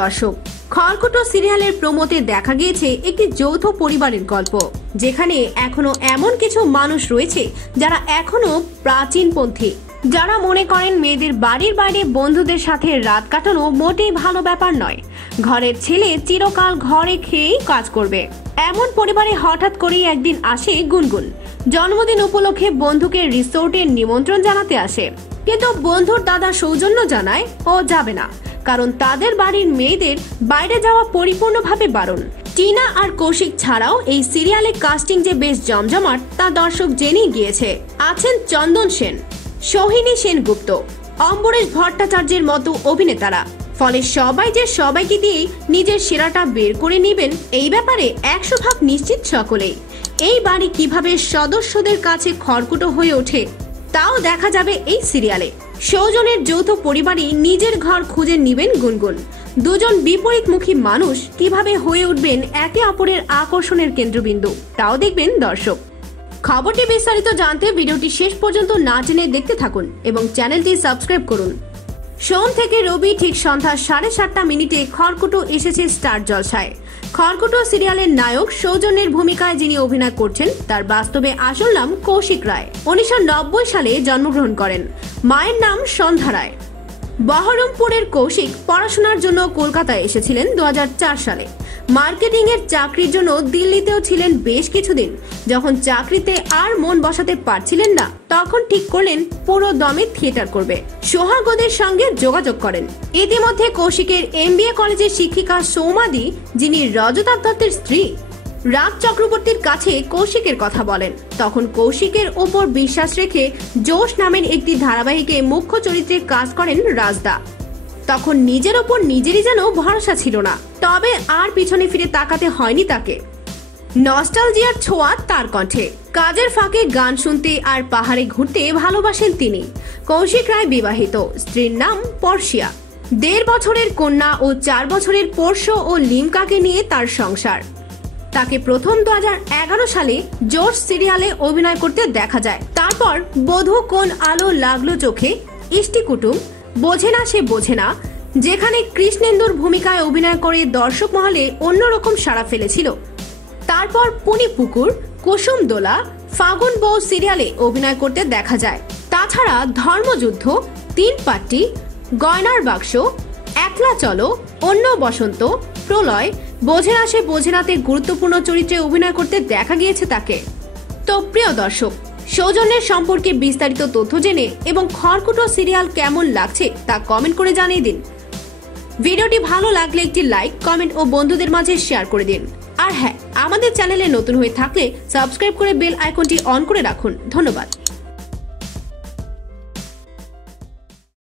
দর্শক, খড়কুটো সিরিয়ালের প্রোমোতে দেখা গিয়েছে একটি যৌথ পরিবারের গল্প, যেখানে এখনো এমন কিছু মানুষ রয়েছে যারা এখনো প্রাচীনপন্থী, যারা মনে করেন মেয়েদের বাড়ির বাইরে বন্ধুদের সাথে রাত কাটানো মোটেই ভালো ব্যাপার নয়। ঘরের ছেলে চিরকাল ঘরে খেয়েই কাজ করবে। এমন পরিবারে হঠাৎ করেই একদিন আসে গুনগুন। জন্মদিন উপলক্ষে বন্ধুকে রিসোর্টের নিমন্ত্রণ জানাতে আসে, কিন্তু বন্ধুর দাদা সৌজন্য জানায় ও যাবে না, কারণ তাদের বাড়ির মেয়েদের বাইরে যাওয়া পরিপূর্ণভাবে বারণ। টিনা আর কৌশিক ছাড়াও এই সিরিয়ালে কাস্টিং যে বেশ জমজমাট তা দর্শক জেনেই গিয়েছে। আছেন চন্দন সেন, সোহিনী সেনগুপ্ত, অম্বরেশ ভট্টাচার্যের মতো অভিনেতারা। ফলে সবাই যে সবাইকে দিয়ে নিজের সেরাটা বের করে নেবেন এই ব্যাপারে 100% নিশ্চিত সকলেই। এই বাড়ি কিভাবে সদস্যদের কাছে খড়কুটো হয়ে ওঠে তাও দেখা যাবে এই সিরিয়ালে। সৌজনের যৌথ পরিবারই নিজের ঘর খুঁজে নিবেন গুনগুন। দুজন বিপরীতমুখী মানুষ কিভাবে হয়ে উঠবেন একে অপরের আকর্ষণের কেন্দ্রবিন্দু তাও দেখবেন দর্শক। খবরটি বিস্তারিত জানতে ভিডিওটি শেষ পর্যন্ত না জেনে দেখতে থাকুন এবং চ্যানেলটি সাবস্ক্রাইব করুন। সোম থেকে রবি ঠিক সন্ধ্যা 7:30 খড়কুটো এসেছে স্টার জলসায়। খড়কুটো সিরিয়ালের নায়ক সৌজন্যের ভূমিকায় যিনি অভিনয় করছেন তার বাস্তবে আসল নাম কৌশিক রায়। 1990 সালে জন্মগ্রহণ করেন। মায়ের নাম সন্ধ্যা রায়। বহরমপুরের কৌশিক পড়াশোনার জন্য কলকাতায় এসেছিলেন 2004 সালে। মার্কেটিং এর চাকরির জন্য দিল্লিতেও ছিলেন বেশ কিছুদিন। যখন চাকরিতে আর মন বসাতে পারছিলেন না তখন ঠিক করলেন পুরো দমে থিয়েটার করবে। সোহাগদের সঙ্গে যোগাযোগ করেন। ইতিমধ্যে কৌশিকের MBA কলেজের শিক্ষিকা সৌমাদি, যিনি রজতাভ দত্তের স্ত্রী, রাজ চক্রবর্তীর কাছে কৌশিকের কথা বলেন। তখন কৌশিকের ওপর বিশ্বাস রেখে জোশ নামের একটি ধারাবাহিকে মুখ্য চরিত্রে কাজ করেন রাজদা। তখন নিজের ওপর নিজেরই যেন ভরসা ছিল না, তবে আর পিছনে ফিরে তাকাতে হয়নি তাকে। নস্টালজিয়ার ছোঁয়া তার কণ্ঠে। কাজের ফাঁকে গান শুনতে আর পাহাড়ে ঘুরতে ভালোবাসেন তিনি। কৌশিক রায় বিবাহিত, স্ত্রীর নাম পর্ষিয়া। 1.5 বছরের কন্যা ও 4 বছরের পোর্শ ও লিমকাকে নিয়ে তার সংসার। তাকে প্রথম 2011 সালে জোশ সিরিয়ালে অভিনয় করতে দেখা যায়। তারপর বধূ কোন আলো লাগলো চোখে, ইষ্টি কুটুম, বোঝে না সে বোঝে না, যেখানে কৃষ্ণেন্দুর ভূমিকায় অভিনয় করে দর্শক মহলে অন্যরকম সাড়া ফেলেছিল। তারপর পুনিপুকুর, কুসুম দোলা, ফাগুন বউ সিরিয়ালে অভিনয় করতে দেখা যায়। তাছাড়া ধর্মযুদ্ধ, 3 পাট্টি, গয়নার বাক্স, একলা চলো, অন্য বসন্ত, প্রলয়, বোঝে না সে বোঝে নাতে গুরুত্বপূর্ণ চরিত্রে অভিনয় করতে দেখা গিয়েছে তাকে। তো প্রিয় দর্শক, সৌজন্যের সম্পর্কে বিস্তারিত তথ্য জেনে এবং খড়কুটো সিরিয়াল কেমন লাগছে তা কমেন্ট করে জানিয়ে দিন। ভিডিওটি ভালো লাগলে একটি লাইক, কমেন্ট ও বন্ধুদের মাঝে শেয়ার করে দিন। আর হ্যাঁ, আমাদের চ্যানেলে নতুন হয়ে থাকলে সাবস্ক্রাইব করে বেল আইকনটি অন করে রাখুন। ধন্যবাদ।